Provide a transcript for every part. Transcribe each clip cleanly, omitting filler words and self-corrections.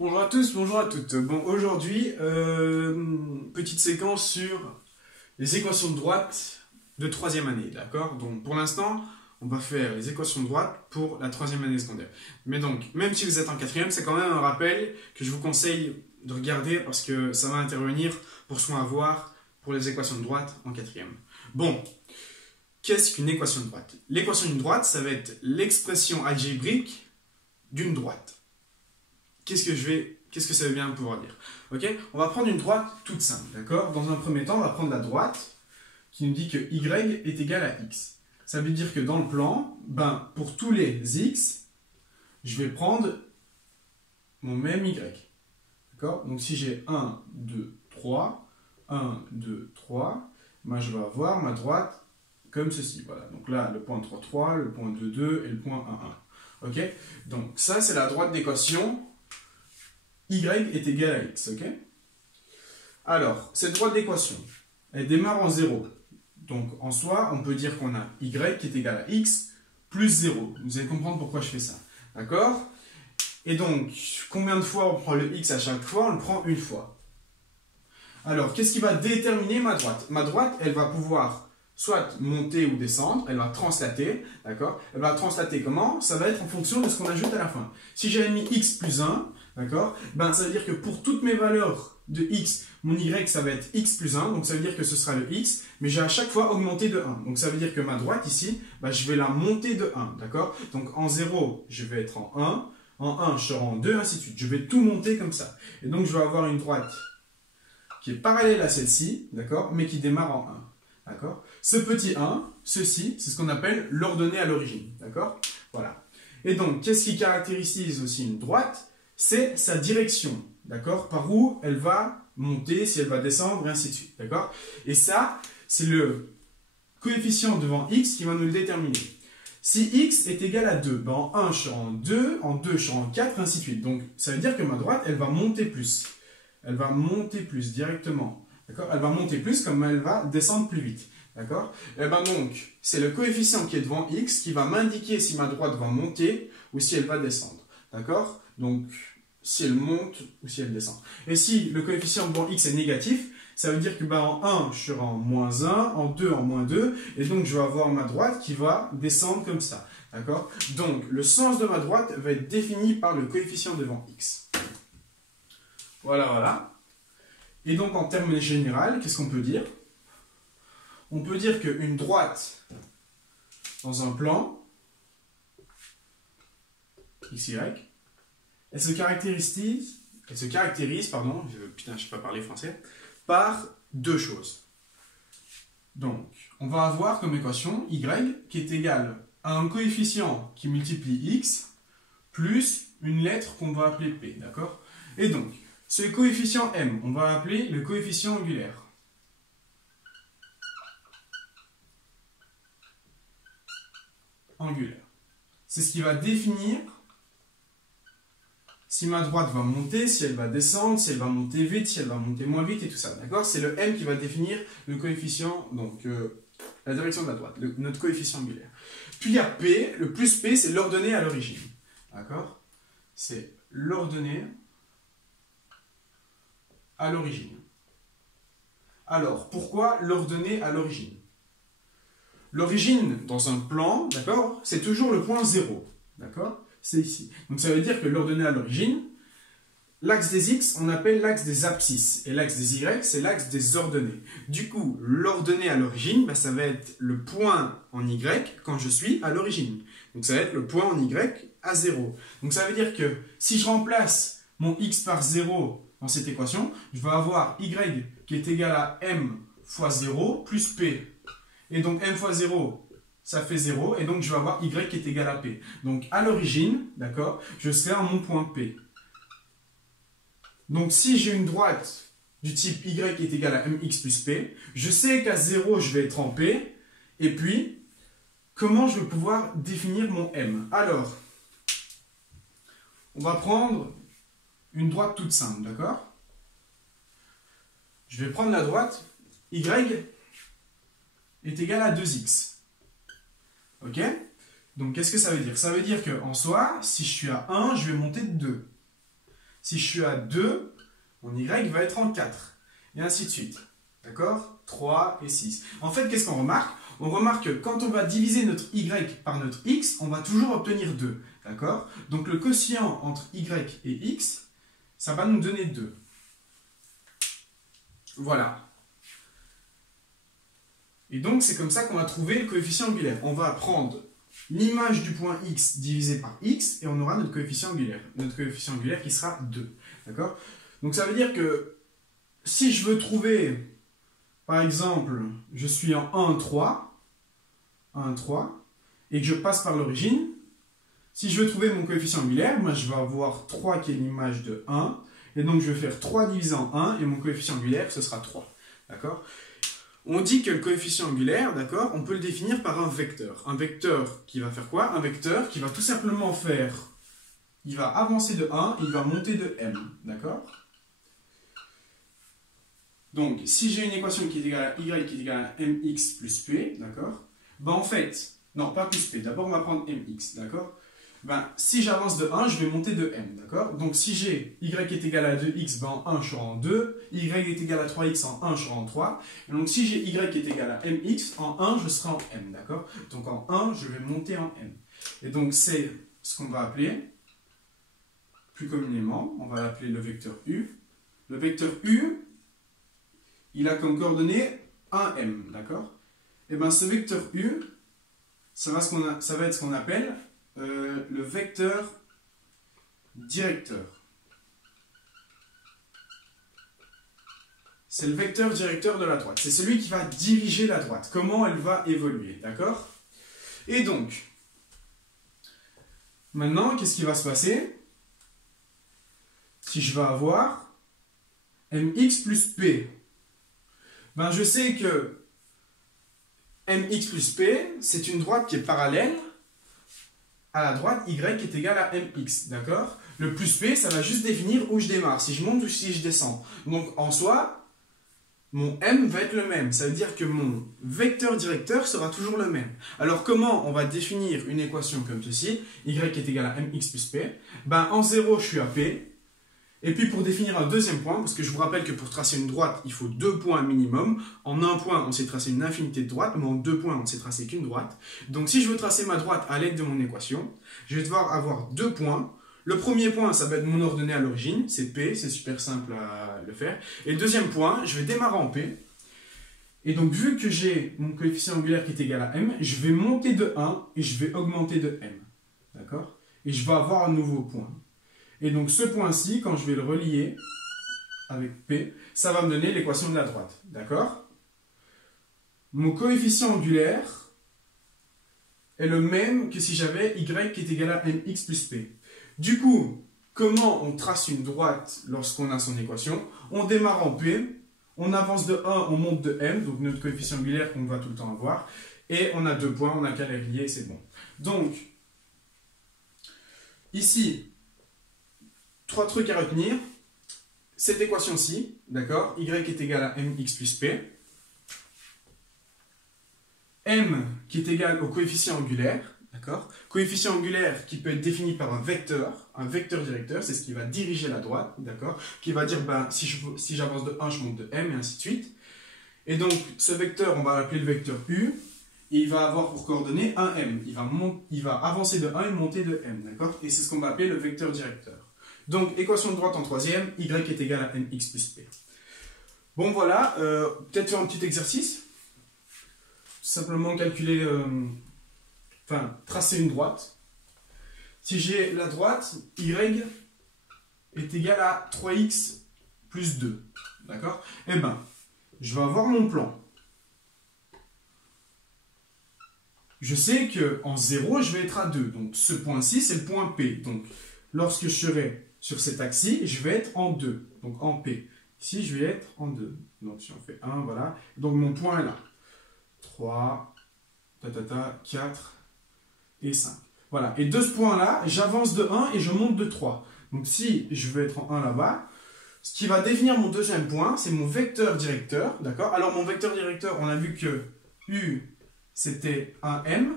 Bonjour à tous, bonjour à toutes. Bon, aujourd'hui, petite séquence sur les équations de droite de troisième année, d'accord? Donc, pour l'instant, on va faire les équations de droite pour la troisième année secondaire. Mais donc, même si vous êtes en quatrième, c'est quand même un rappel que je vous conseille de regarder parce que ça va intervenir pour ce qu'on va voir pour les équations de droite en quatrième. Bon, qu'est-ce qu'une équation de droite? L'équation d'une droite, ça va être l'expression algébrique d'une droite. Qu'est-ce que ça veut bien pouvoir dire? Ok, on va prendre une droite toute simple, d'accord? Dans un premier temps, on va prendre la droite qui nous dit que y est égal à x. Ça veut dire que dans le plan, pour tous les x, je vais prendre mon même y. D'accord? Donc si j'ai 1, 2, 3, 1, 2, 3, je vais avoir ma droite comme ceci. Voilà. Donc là, le point 3, 3, le point 2, 2 et le point 1, 1. Ok? Donc ça, c'est la droite d'équation y est égal à x, ok? Alors, cette droite d'équation, elle démarre en 0. Donc, en soi, on peut dire qu'on a y qui est égal à x plus 0. Vous allez comprendre pourquoi je fais ça, d'accord? Et donc, combien de fois on prend le x à chaque fois? On le prend une fois. Alors, qu'est-ce qui va déterminer ma droite? Ma droite, elle va pouvoir soit monter ou descendre, elle va translater, d'accord? Elle va translater comment? Ça va être en fonction de ce qu'on ajoute à la fin. Si j'avais mis x plus 1, d'accord? Ça veut dire que pour toutes mes valeurs de x, mon y, ça va être x plus 1, donc ça veut dire que ce sera le x, mais j'ai à chaque fois augmenté de 1. Donc ça veut dire que ma droite ici, je vais la monter de 1, d'accord? Donc en 0, je vais être en 1, en 1, je serai en 2, ainsi de suite. Je vais tout monter comme ça. Et donc je vais avoir une droite qui est parallèle à celle-ci, d'accord? Mais qui démarre en 1. D'accord? Ce petit 1, ceci, c'est ce qu'on appelle l'ordonnée à l'origine. D'accord? Voilà. Et donc, qu'est-ce qui caractérise aussi une droite? C'est sa direction. D'accord? Par où elle va monter, si elle va descendre, et ainsi de suite. D'accord? Et ça, c'est le coefficient devant x qui va nous le déterminer. Si x est égal à 2, en 1, je serai en 2, en 2, je serai en 4, ainsi de suite. Donc, ça veut dire que ma droite, elle va monter plus. Elle va monter plus directement. Elle va monter plus comme elle va descendre plus vite. D'accord? Et donc, c'est le coefficient qui est devant x qui va m'indiquer si ma droite va monter ou si elle va descendre. D'accord? Donc, si elle monte ou si elle descend. Et si le coefficient devant x est négatif, ça veut dire que en 1, je serai en moins 1, en 2, en moins 2, et donc je vais avoir ma droite qui va descendre comme ça. D'accord? Donc, le sens de ma droite va être défini par le coefficient devant x. Voilà, voilà. Et donc, en termes généraux, qu'est-ce qu'on peut dire? On peut dire qu'une droite dans un plan, XY, elle se caractérise, pardon, putain, je ne sais pas parler français, par deux choses. Donc, on va avoir comme équation y qui est égale à un coefficient qui multiplie x plus une lettre qu'on va appeler p, d'accord? Et donc, ce coefficient m, on va appeler le coefficient angulaire. C'est ce qui va définir si ma droite va monter, si elle va descendre, si elle va monter vite, si elle va monter moins vite et tout ça. D'accord? C'est le m qui va définir le coefficient, donc la direction de la droite, notre coefficient angulaire. Puis il y a p, le plus p, c'est l'ordonnée à l'origine. D'accord? C'est l'ordonnée à l'origine. Alors, pourquoi l'ordonnée à l'origine? L'origine, dans un plan, d'accord, c'est toujours le point 0. D'accord? C'est ici. Donc ça veut dire que l'ordonnée à l'origine, l'axe des x, on appelle l'axe des abscisses. Et l'axe des y, c'est l'axe des ordonnées. Du coup, l'ordonnée à l'origine, ça va être le point en y quand je suis à l'origine. Donc ça va être le point en y à 0. Donc ça veut dire que si je remplace mon x par 0 dans cette équation, je vais avoir y qui est égal à m fois 0 plus p. Et donc m fois 0, ça fait 0. Et donc je vais avoir y qui est égal à p. Donc à l'origine, d'accord, je serai à mon point p. Donc si j'ai une droite du type y qui est égal à mx plus p, je sais qu'à 0, je vais être en p. Et puis, comment je vais pouvoir définir mon m? Alors, on va prendre une droite toute simple, d'accord? Je vais prendre la droite y est égal à 2x. Ok? Donc, qu'est-ce que ça veut dire? Ça veut dire qu'en soi, si je suis à 1, je vais monter de 2. Si je suis à 2, mon y va être en 4. Et ainsi de suite. D'accord? 3 et 6. En fait, qu'est-ce qu'on remarque? On remarque que quand on va diviser notre y par notre x, on va toujours obtenir 2. D'accord? Donc le quotient entre y et x, ça va nous donner 2. Voilà. Et donc c'est comme ça qu'on va trouver le coefficient angulaire. On va prendre l'image du point x divisé par x et on aura notre coefficient angulaire. Notre coefficient angulaire qui sera 2. D'accord? Donc ça veut dire que si je veux trouver, par exemple, je suis en 1, 3, et que je passe par l'origine, si je veux trouver mon coefficient angulaire, moi je vais avoir 3 qui est l'image de 1, et donc je vais faire 3 divisé en 1, et mon coefficient angulaire, ce sera 3. D'accord? On dit que le coefficient angulaire, d'accord, on peut le définir par un vecteur. Un vecteur qui va faire quoi? Un vecteur qui va tout simplement faire, il va avancer de 1, et il va monter de m. D'accord? Donc, si j'ai une équation qui est égale à y qui est égale à mx plus p, d'accord? Ben en fait, non, pas plus p, d'abord on va prendre mx, d'accord? Ben, si j'avance de 1, je vais monter de m, d'accord? Donc si j'ai y est égal à 2x, ben en 1 je serai en 2, y est égal à 3x, en 1 je serai en 3, et donc si j'ai y est égal à mx, en 1 je serai en m, d'accord? Donc en 1, je vais monter en m. Et donc c'est ce qu'on va appeler, plus communément, on va l'appeler le vecteur u. Le vecteur u, il a comme coordonnée 1m, d'accord? Et bien ce vecteur u, ça va être ce qu'on appelle le vecteur directeur. C'est le vecteur directeur de la droite. C'est celui qui va diriger la droite. Comment elle va évoluer, d'accord? Et donc, maintenant, qu'est-ce qui va se passer? Si je vais avoir mx plus p, ben je sais que mx plus p, c'est une droite qui est parallèle à la droite y est égale à mx, d'accord? Le plus p, ça va juste définir où je démarre, si je monte ou si je descends. Donc en soi, mon m va être le même. Ça veut dire que mon vecteur directeur sera toujours le même. Alors comment on va définir une équation comme ceci? Y est égal à mx plus p. Ben en 0, je suis à p. Et puis pour définir un deuxième point, parce que je vous rappelle que pour tracer une droite, il faut 2 points minimum. En un point, on sait tracer une infinité de droites, mais en 2 points, on ne sait tracer qu'une droite. Donc si je veux tracer ma droite à l'aide de mon équation, je vais devoir avoir 2 points. Le premier point, ça va être mon ordonnée à l'origine, c'est P, c'est super simple à le faire. Et le deuxième point, je vais démarrer en P. Et donc vu que j'ai mon coefficient angulaire qui est égal à m, je vais monter de 1 et je vais augmenter de m. D'accord? Et je vais avoir un nouveau point. Et donc ce point-ci, quand je vais le relier avec P, ça va me donner l'équation de la droite. D'accord? Mon coefficient angulaire est le même que si j'avais y qui est égal à mx plus p. Du coup, comment on trace une droite lorsqu'on a son équation? On démarre en P, on avance de 1, on monte de m, donc notre coefficient angulaire qu'on va tout le temps avoir, et on a 2 points, on a qu'à les relier, c'est bon. Donc, ici, 3 trucs à retenir. Cette équation-ci, d'accord, y est égal à mx plus p. M qui est égal au coefficient angulaire, d'accord. Coefficient angulaire qui peut être défini par un vecteur directeur, c'est ce qui va diriger la droite, d'accord, qui va dire, ben, si j'avance de 1, je monte de m, et ainsi de suite. Et donc, ce vecteur, on va l'appeler le vecteur u, et il va avoir pour coordonnée 1m. Il va avancer de 1 et monter de m, d'accord. Et c'est ce qu'on va appeler le vecteur directeur. Donc, équation de droite en troisième, y est égal à mx plus p. Bon, voilà, peut-être faire un petit exercice. Simplement calculer, tracer une droite. Si j'ai la droite, y est égal à 3x plus 2. D'accord? Eh bien, je vais avoir mon plan. Je sais qu'en 0, je vais être à 2. Donc, ce point-ci, c'est le point P. Donc, lorsque je serai sur cet axe-ci, je vais être en 2, donc en P. Ici, je vais être en 2. Donc, si on fait 1, voilà. Donc, mon point est là. 3, 4 et 5. Voilà. Et de ce point-là, j'avance de 1 et je monte de 3. Donc, si je veux être en 1 là-bas, ce qui va définir mon deuxième point, c'est mon vecteur directeur. D'accord? Alors, mon vecteur directeur, on a vu que U, c'était 1m.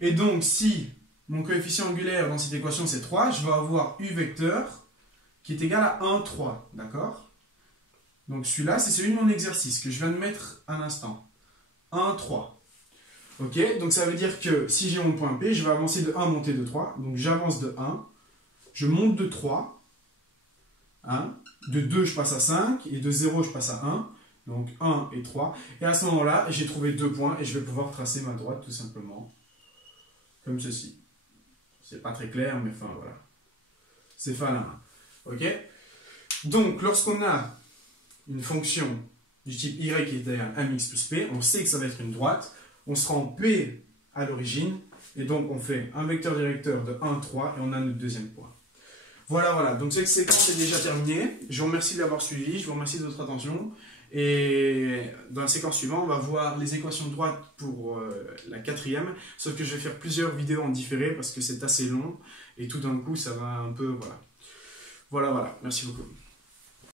Et donc, si mon coefficient angulaire dans cette équation c'est 3, je vais avoir u vecteur qui est égal à 1, 3, d'accord? Donc celui-là, c'est celui de mon exercice que je viens de mettre à l'instant. 1, 3. Ok, donc ça veut dire que si j'ai mon point P, je vais avancer de 1, monter de 3. Donc j'avance de 1, je monte de 3, hein, de 2 je passe à 5, et de 0 je passe à 1. Donc 1 et 3. Et à ce moment-là, j'ai trouvé 2 points et je vais pouvoir tracer ma droite tout simplement. Comme ceci. C'est pas très clair, mais enfin voilà. C'est fait à la main. Ok? Donc lorsqu'on a une fonction du type y qui est égal à mx plus p, on sait que ça va être une droite. On sera en p à l'origine. Et donc on fait un vecteur directeur de 1, 3 et on a notre deuxième point. Voilà, voilà. Donc cette séquence est déjà terminée. Je vous remercie de l'avoir suivi. Je vous remercie de votre attention. Et dans la séquence suivante, on va voir les équations de droite pour la quatrième. Sauf que je vais faire plusieurs vidéos en différé parce que c'est assez long. Et tout d'un coup, ça va un peu... Voilà. Voilà, voilà. Merci beaucoup.